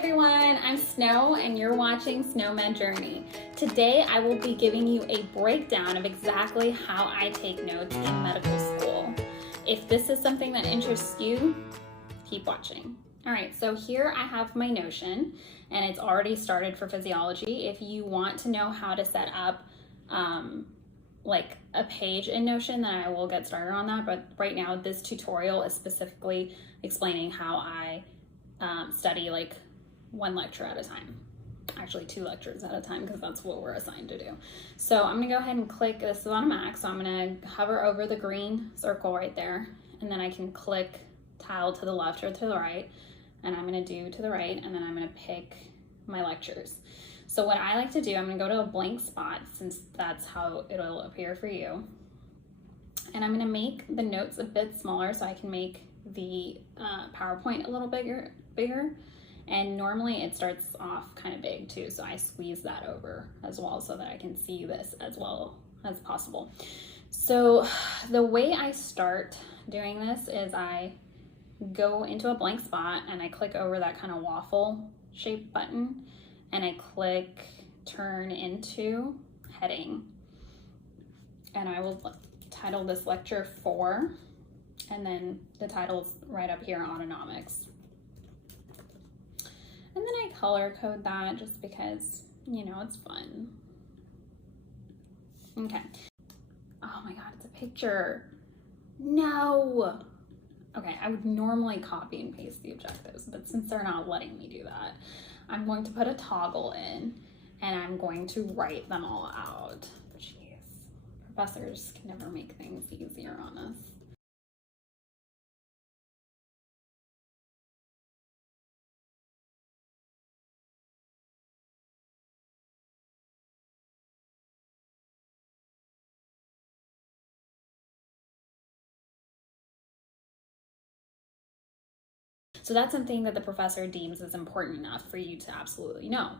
everyone, I'm Snow and you're watching SnowMed Journey. Today I will be giving you a breakdown of exactly how I take notes in medical school. If this is something that interests you, keep watching. Alright, so here I have my Notion and it's already started for physiology. If you want to know how to set up like a page in Notion, then I will get started on that, but right now this tutorial is specifically explaining how I study like one lecture at a time. Actually 2 lectures at a time because that's what we're assigned to do. So I'm gonna go ahead and click, this is on a Mac, so I'm gonna hover over the green circle right there, and then I can click tile to the left or to the right, and I'm gonna do to the right, and then I'm gonna pick my lectures. So what I like to do, I'm gonna go to a blank spot since that's how it'll appear for you. And I'm gonna make the notes a bit smaller so I can make the PowerPoint a little bigger. And normally it starts off kind of big too, so I squeeze that over as well so that I can see this as well as possible. So the way I start doing this is I go into a blank spot and I click over that kind of waffle shaped button and I click turn into heading, and I will title this lecture 4, and then the title's right up here, autonomics. And then I color code that just because, you know, it's fun. Okay. Oh my God, it's a picture. No. Okay, I would normally copy and paste the objectives, but since they're not letting me do that, I'm going to put a toggle in and I'm going to write them all out. Jeez, professors can never make things easier on us. So that's something that the professor deems as important enough for you to absolutely know.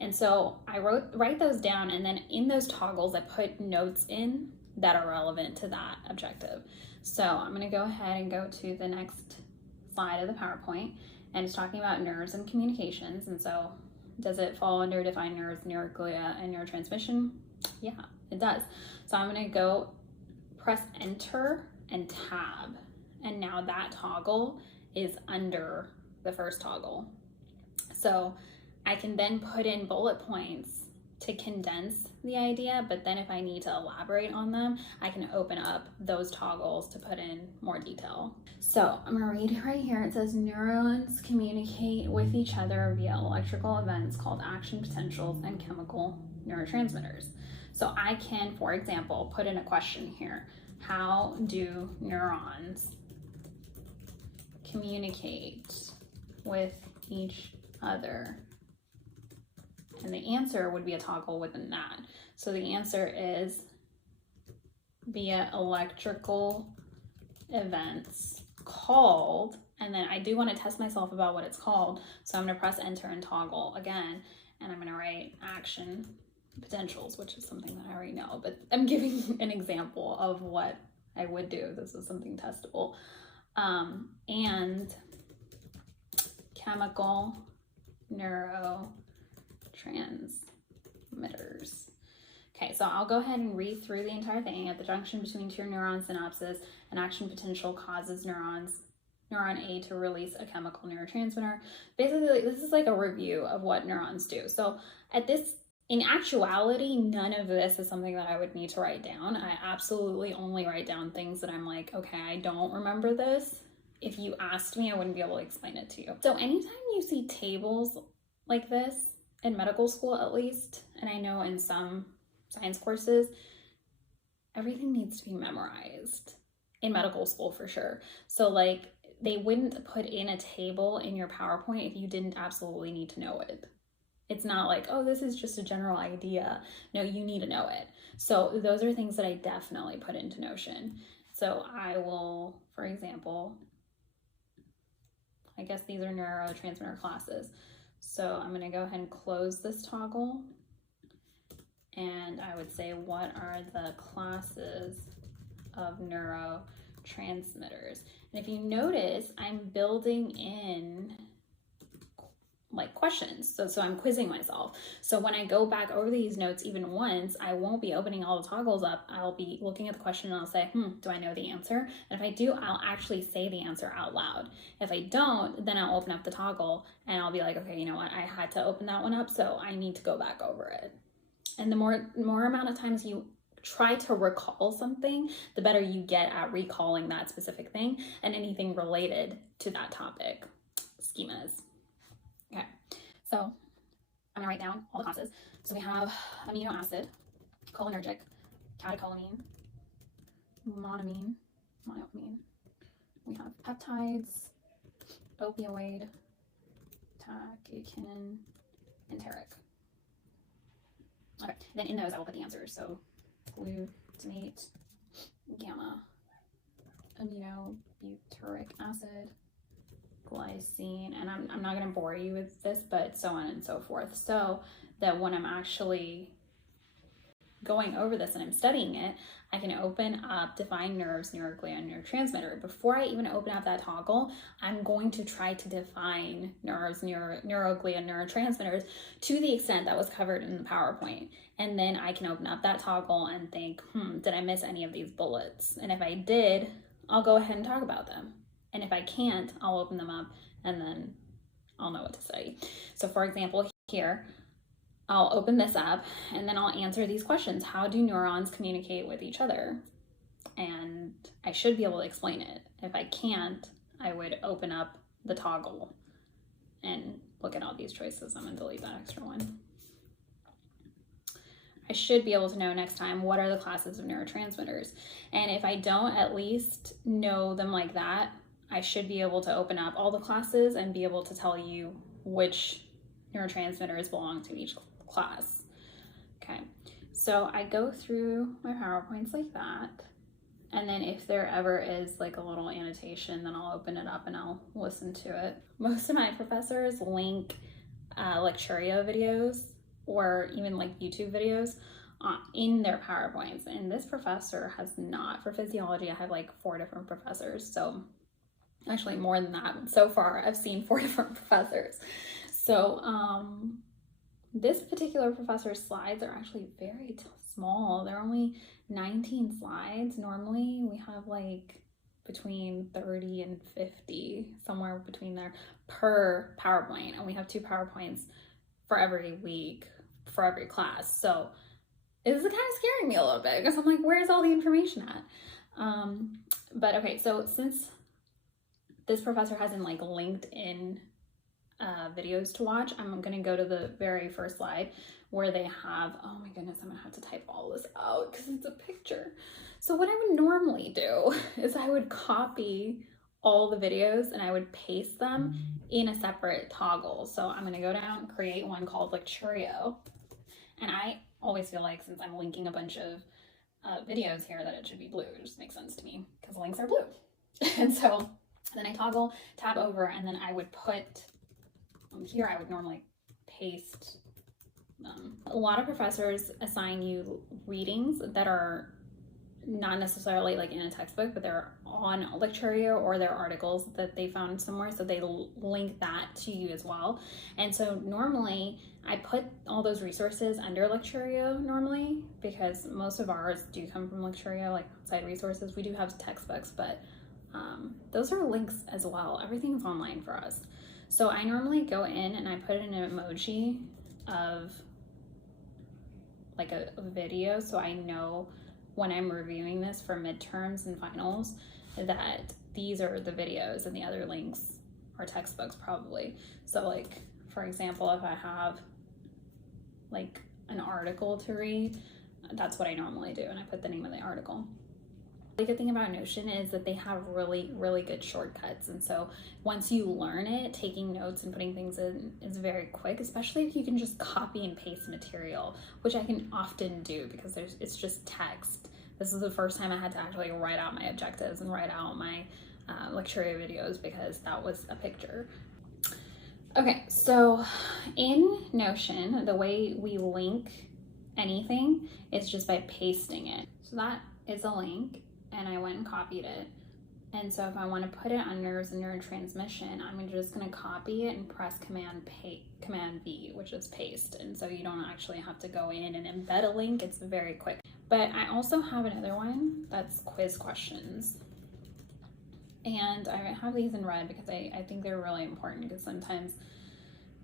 And so I write those down, and then in those toggles I put notes in that are relevant to that objective. So I'm going to go ahead and go to the next slide of the PowerPoint, and it's talking about nerves and communications. And so does it fall under defined nerves, neuroglia, and neurotransmission? Yeah, it does. So I'm going to go press enter and tab, and now that toggle is under the first toggle. So I can then put in bullet points to condense the idea, but then if I need to elaborate on them, I can open up those toggles to put in more detail. So I'm gonna read right here. It says neurons communicate with each other via electrical events called action potentials and chemical neurotransmitters. So I can, for example, put in a question here. How do neurons communicate with each other? And the answer would be a toggle within that. So the answer is via electrical events called, and then I do want to test myself about what it's called, so I'm going to press enter and toggle again, and I'm going to write action potentials, which is something that I already know, but I'm giving an example of what I would do. This is something testable. And chemical neurotransmitters. Okay, so I'll go ahead and read through the entire thing. At the junction between 2 neuron synapses, an action potential causes neuron A to release a chemical neurotransmitter. Basically, this is like a review of what neurons do. So in actuality, none of this is something that I would need to write down. I absolutely only write down things that I'm like, okay, I don't remember this. If you asked me, I wouldn't be able to explain it to you. So anytime you see tables like this, in medical school at least, and I know in some science courses, everything needs to be memorized. In medical school for sure. So like, they wouldn't put in a table in your PowerPoint if you didn't absolutely need to know it. It's not like, oh, this is just a general idea. No, you need to know it. So those are things that I definitely put into Notion. So I will, for example, I guess these are neurotransmitter classes. So I'm gonna go ahead and close this toggle. And I would say, what are the classes of neurotransmitters? And if you notice, I'm building in like questions. So I'm quizzing myself. So when I go back over these notes even once, I won't be opening all the toggles up. I'll be looking at the question and I'll say, do I know the answer? And if I do, I'll actually say the answer out loud. If I don't, then I'll open up the toggle and I'll be like, okay, you know what? I had to open that one up, so I need to go back over it. And the more amount of times you try to recall something, the better you get at recalling that specific thing and anything related to that topic. Schemas. Okay, so I'm gonna write down all the classes. So we have amino acid, cholinergic, catecholamine, monoamine. We have peptides, opioid, tachykin, enteric. Okay, then in those I will put the answers. So glutamate, gamma, aminobutyric acid, glycine, and I'm not going to bore you with this, but so on and so forth, so that when I'm actually going over this and I'm studying it, I can open up define nerves, neuroglia, and neurotransmitter. Before I even open up that toggle, I'm going to try to define nerves, neuroglia, and neurotransmitters to the extent that was covered in the PowerPoint. And then I can open up that toggle and think, did I miss any of these bullets? And if I did, I'll go ahead and talk about them. And if I can't, I'll open them up and then I'll know what to study. So for example, here, I'll open this up and then I'll answer these questions. How do neurons communicate with each other? And I should be able to explain it. If I can't, I would open up the toggle and look at all these choices. I'm gonna delete that extra one. I should be able to know next time what are the classes of neurotransmitters. And if I don't at least know them like that, I should be able to open up all the classes and be able to tell you which neurotransmitters belong to each class. Okay, so I go through my PowerPoints like that. And then if there ever is like a little annotation, then I'll open it up and I'll listen to it. Most of my professors link Lecturio videos or even like YouTube videos in their PowerPoints. And this professor has not. For physiology, I have like 4 different professors. So actually more than that. So far, I've seen 4 different professors. So this particular professor's slides are actually very small. They're only 19 slides. Normally we have like between 30 and 50, somewhere between there per PowerPoint. And we have 2 PowerPoints for every week, for every class. So this is kind of scaring me a little bit because I'm like, where's all the information at? But okay, so since this professor hasn't like linked in videos to watch, I'm gonna go to the very first slide where they have, oh my goodness, I'm gonna have to type all this out because it's a picture. So what I would normally do is I would copy all the videos and I would paste them in a separate toggle. So I'm gonna go down and create one called Lecturio. And I always feel like since I'm linking a bunch of videos here that it should be blue. It just makes sense to me because links are blue. And so then I toggle, tab over, and then I would put here, I would normally paste them. A lot of professors assign you readings that are not necessarily like in a textbook, but they're on Lecturio or they're articles that they found somewhere, so they link that to you as well. And so normally I put all those resources under Lecturio normally because most of ours do come from Lecturio, like outside resources. We do have textbooks, but those are links as well. Everything's online for us. So I normally go in and I put in an emoji of like a video, so I know when I'm reviewing this for midterms and finals that these are the videos and the other links are textbooks probably. So like, for example, if I have like an article to read, that's what I normally do, and I put the name of the article. The good thing about Notion is that they have really, really good shortcuts. And so once you learn it, taking notes and putting things in is very quick, especially if you can just copy and paste material, which I can often do because it's just text. This is the first time I had to actually write out my objectives and write out my Lecturio videos because that was a picture. Okay, so in Notion, the way we link anything is just by pasting it. So that is a link. And I went and copied it. And so if I want to put it on nerves and neurotransmission, I'm just going to copy it and press Command V, which is paste. And so you don't actually have to go in and embed a link. It's very quick. But I also have another one that's quiz questions. And I have these in red because I think they're really important, because sometimes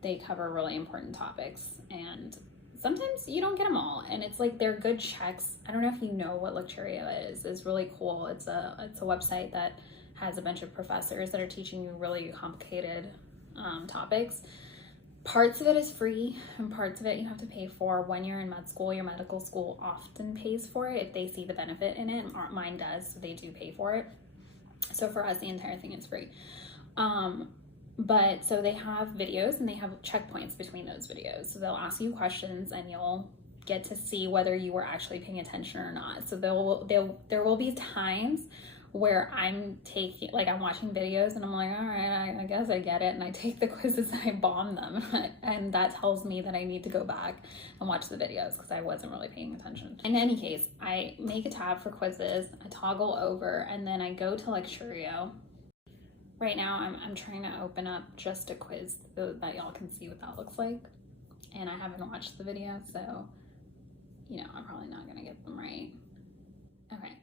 they cover really important topics and sometimes you don't get them all, and it's like they're good checks. I don't know if you know what Lecturio is. It's really cool. It's a website that has a bunch of professors that are teaching you really complicated topics. Parts of it is free and parts of it you have to pay for. When you're in med school, your medical school often pays for it if they see the benefit in it. Mine does, so they do pay for it. So for us, the entire thing is free. But so they have videos and they have checkpoints between those videos. So they'll ask you questions and you'll get to see whether you were actually paying attention or not. So there will be times where I'm watching videos and I'm like, all right, I guess I get it. And I take the quizzes and I bomb them. And that tells me that I need to go back and watch the videos because I wasn't really paying attention. In any case, I make a tab for quizzes, I toggle over, and then I go to Lecturio. Right now, I'm trying to open up just a quiz so that y'all can see what that looks like. And I haven't watched the video, so, I'm probably not gonna get them right. Okay,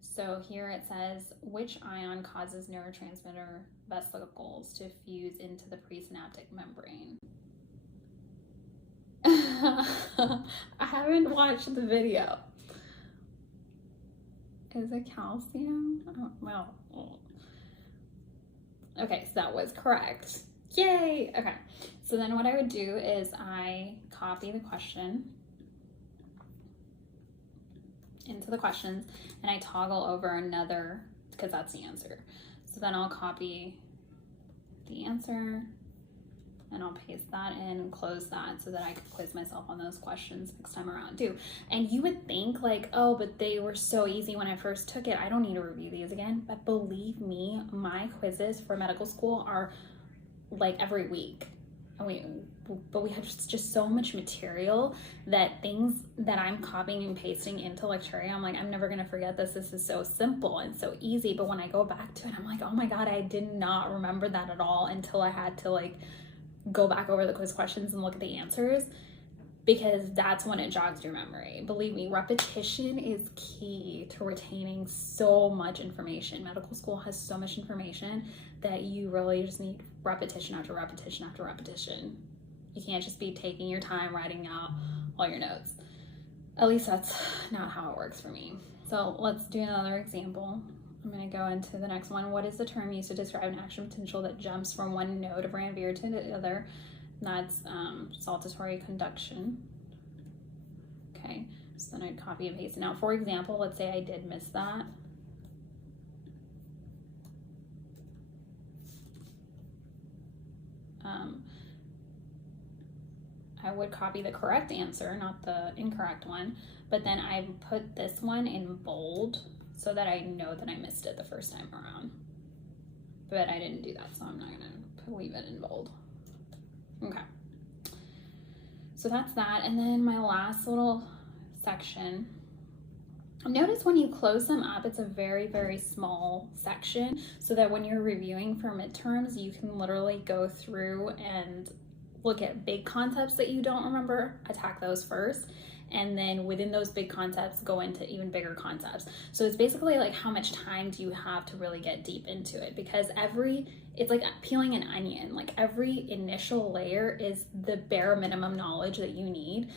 so here it says, which ion causes neurotransmitter vesicles to fuse into the presynaptic membrane? I haven't watched the video. Is it calcium? Oh, well. Okay, so that was correct. Yay! Okay, so then what I would do is I copy the question into the questions and I toggle over another, because that's the answer. So then I'll copy the answer and I'll paste that in and close that so that I could quiz myself on those questions next time around too. And you would think like, oh, but they were so easy when I first took it, I don't need to review these again. But believe me, my quizzes for medical school are like every week. And we have just so much material that things that I'm copying and pasting into Lecturio, I'm like, I'm never gonna forget this. This is so simple and so easy. But when I go back to it, I'm like, oh my God, I did not remember that at all until I had to go back over the quiz questions and look at the answers, because that's when it jogs your memory. Believe me, repetition is key to retaining so much information. Medical school has so much information that you really just need repetition after repetition after repetition. You can't just be taking your time writing out all your notes. At least that's not how it works for me. So let's do another example. I'm going to go into the next one. What is the term used to describe an action potential that jumps from one node of Ranvier to the other? And that's saltatory conduction. Okay, so then I'd copy and paste it. Now, for example, let's say I did miss that. I would copy the correct answer, not the incorrect one, but then I put this one in bold so that I know that I missed it the first time around. But I didn't do that, so I'm not gonna leave it in bold. Okay, so that's that. And then my last little section, notice when you close them up, it's a very, very small section, so that when you're reviewing for midterms, you can literally go through and look at big concepts that you don't remember, attack those first, and then within those big concepts, go into even bigger concepts. So it's basically like, how much time do you have to really get deep into it? Because it's like peeling an onion. Like, every initial layer is the bare minimum knowledge that you need.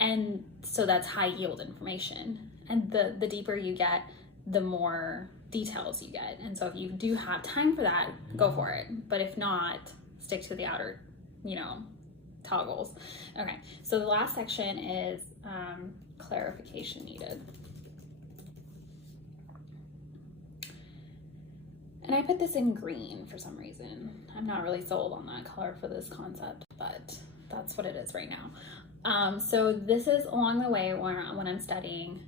And so that's high yield information. And the deeper you get, the more details you get. And so if you do have time for that, go for it. But if not, stick to the outer, toggles. Okay, so the last section is clarification needed. And I put this in green for some reason. I'm not really sold on that color for this concept, but that's what it is right now. So this is along the way when I'm studying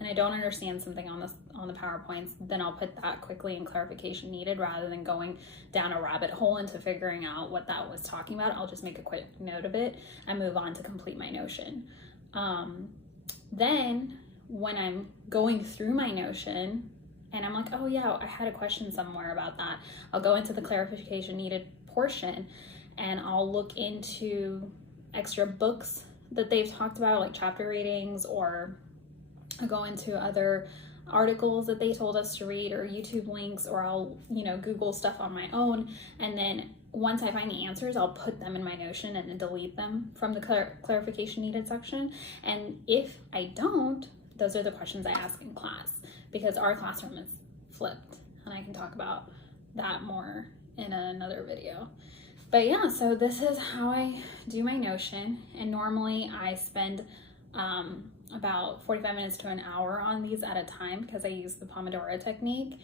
and I don't understand something on the PowerPoints, then I'll put that quickly in clarification needed, rather than going down a rabbit hole into figuring out what that was talking about. I'll just make a quick note of it and move on to complete my notion. Then when I'm going through my notion, and I'm like, oh yeah, I had a question somewhere about that. I'll go into the clarification needed portion and I'll look into extra books that they've talked about, like chapter readings, or I'll go into other articles that they told us to read, or YouTube links, or I'll, Google stuff on my own. And then once I find the answers, I'll put them in my Notion and then delete them from the clarification needed section. And if I don't, those are the questions I ask in class, because our classroom is flipped, and I can talk about that more in another video. But yeah, so this is how I do my Notion, and normally I spend about 45 minutes to an hour on these at a time, because I use the Pomodoro technique,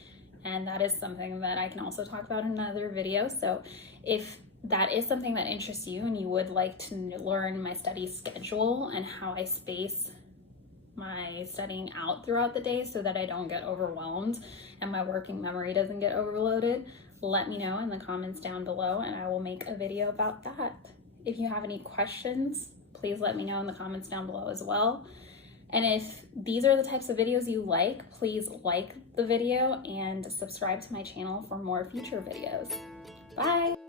and that is something that I can also talk about in another video. So if that is something that interests you and you would like to learn my study schedule and how I space my studying out throughout the day so that I don't get overwhelmed and my working memory doesn't get overloaded, let me know in the comments down below and I will make a video about that. If you have any questions, please let me know in the comments down below as well. And if these are the types of videos you like, please like the video and subscribe to my channel for more future videos. Bye!